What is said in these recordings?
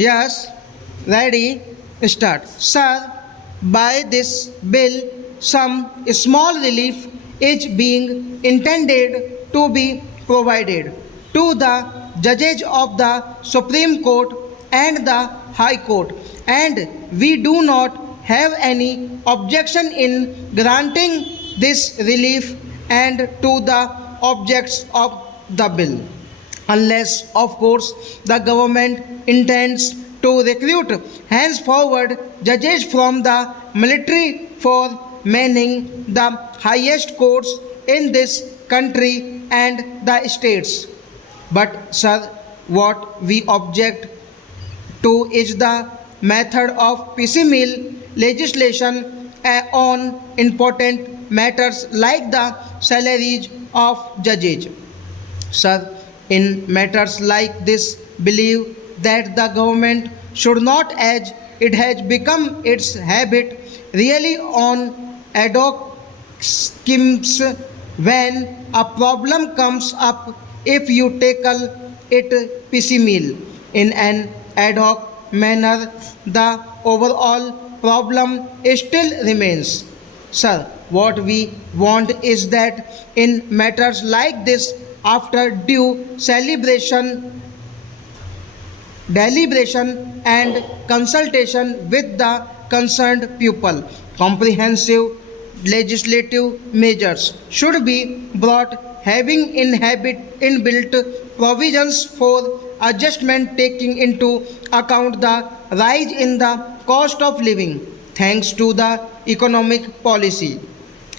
Yes, ready, start. Sir, by this bill, some small relief is being intended to be provided to the judges of the Supreme Court and the High Court, and we do not have any objection in granting this relief and to the objects of the bill, unless, of course, the government intends to recruit henceforward judges from the military for manning the highest courts in this country and the states. But, sir, what we object to is the method of piecemeal legislation on important matters like the salaries of judges. Sir, in matters like this, believe that the government should not, as it has become its habit, really on ad hoc schemes when a problem comes up. If you tackle it piecemeal in an ad hoc manner, the overall problem still remains. Sir, what we want is that in matters like this, after due deliberation and consultation with the concerned people, comprehensive legislative measures should be brought having inbuilt provisions for adjustment taking into account the rise in the cost of living thanks to the economic policy.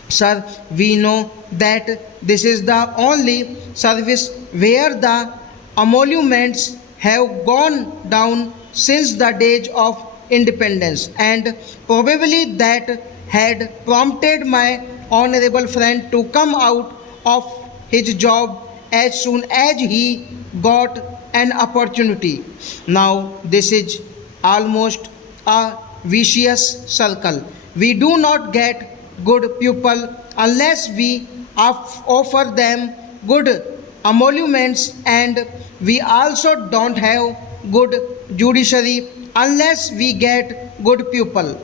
Sir, we know that this is the only service where the emoluments have gone down since the days of independence, and probably that had prompted my honorable friend to come out of his job as soon as he got an opportunity. Now, this is almost a vicious circle. We do not get good people unless we offer them good emoluments, and we also don't have good judiciary unless we get good people.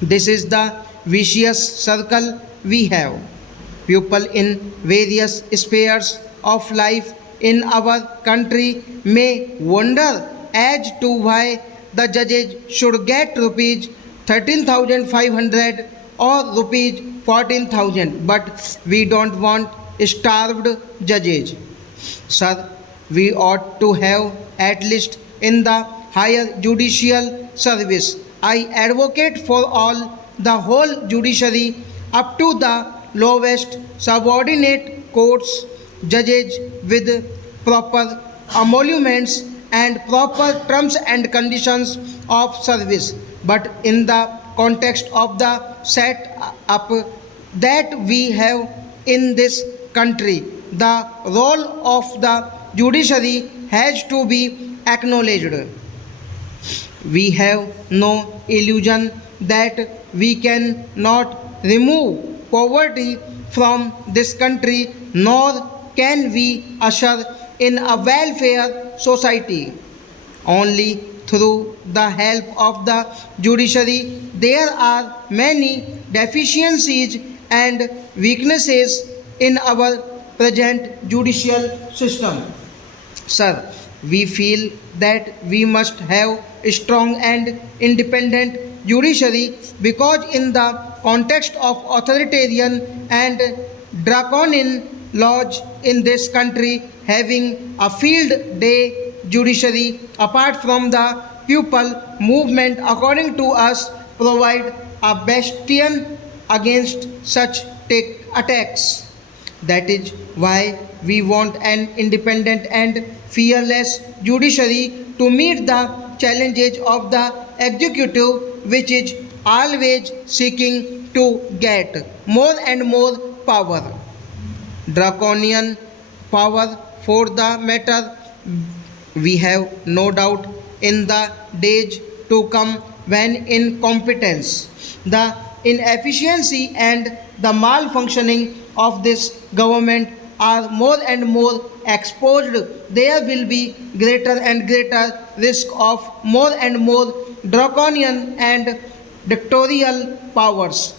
This is the vicious circle we have. People in various spheres of life in our country may wonder as to why the judges should get rupees 13,500 or rupees 14,000, but we don't want starved judges. Sir, we ought to have at least in the higher judicial service. I advocate for all the whole judiciary up to the lowest subordinate courts, judges with proper emoluments and proper terms and conditions of service. But in the context of the set up that we have in this country, the role of the judiciary has to be acknowledged. We have no illusion that we can not remove poverty from this country, nor can we usher in a welfare society. Only through the help of the judiciary, there are many deficiencies and weaknesses in our present judicial system. Sir, we feel that we must have a strong and independent judiciary because in the context of authoritarian and draconian laws in this country, having a field day judiciary apart from the pupil movement according to us provide a bastion against such attacks. That is why we want an independent and fearless judiciary to meet the challenges of the executive, which is always seeking to get more and more power. Draconian power for the matter, we have no doubt in the days to come when incompetence, the inefficiency and the malfunctioning of this government are more and more exposed, there will be greater and greater risk of more and more draconian and dictatorial powers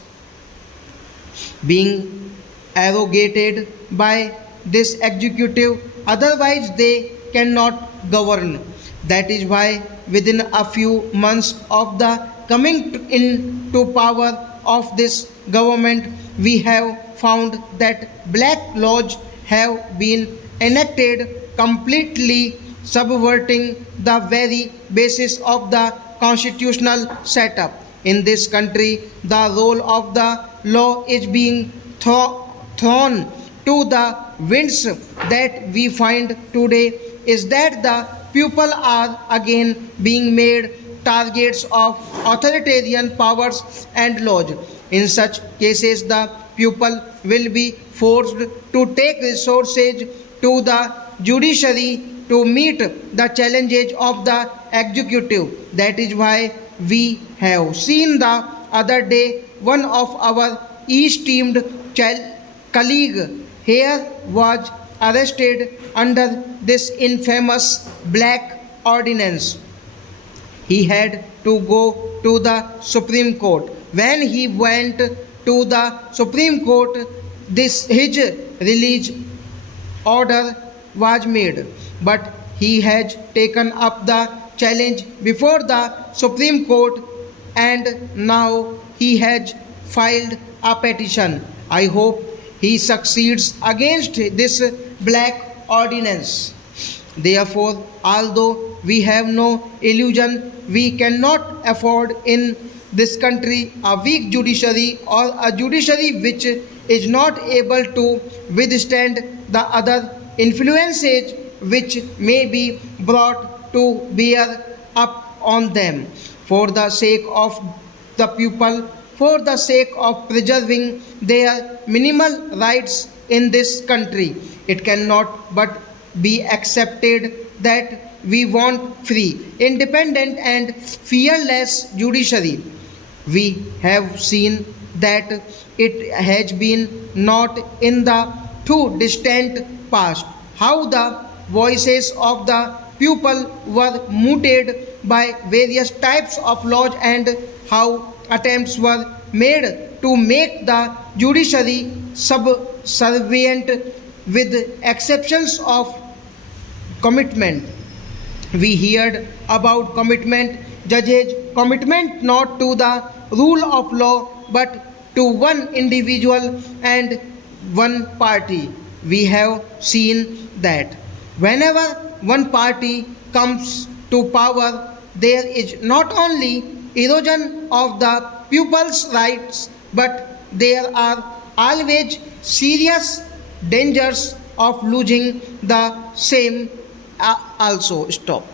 being arrogated by this executive, otherwise they cannot govern. That is why within a few months of the coming into power of this government, we have found that black laws have been enacted, completely subverting the very basis of the constitutional setup. In this country, the role of the law is being thrown to the winds. That we find today is that the people are again being made targets of authoritarian powers and laws. In such cases, the pupil will be forced to take resources to the judiciary to meet the challenges of the executive. That is why we have seen the other day one of our esteemed colleague here was arrested under this infamous black ordinance. He had to go to the Supreme Court. When he went to the Supreme Court, this his release order was made, but he has taken up the challenge before the Supreme Court and now he has filed a petition. I hope he succeeds against this black ordinance. Therefore, although we have no illusion, we cannot afford in this country a weak judiciary or a judiciary which is not able to withstand the other influences which may be brought to bear up on them. For the sake of the people, for the sake of preserving their minimal rights in this country, it cannot but be accepted that we want free, independent, and fearless judiciary. We have seen that it has been not in the too distant past how the voices of the people were muted by various types of laws and how attempts were made to make the judiciary subservient with exceptions of commitment. We heard about commitment, judges' commitment not to the rule of law but to one individual and one party. We have seen that whenever one party comes to power, there is not only erosion of the people's rights, but there are always serious dangers of losing the same also. Stop.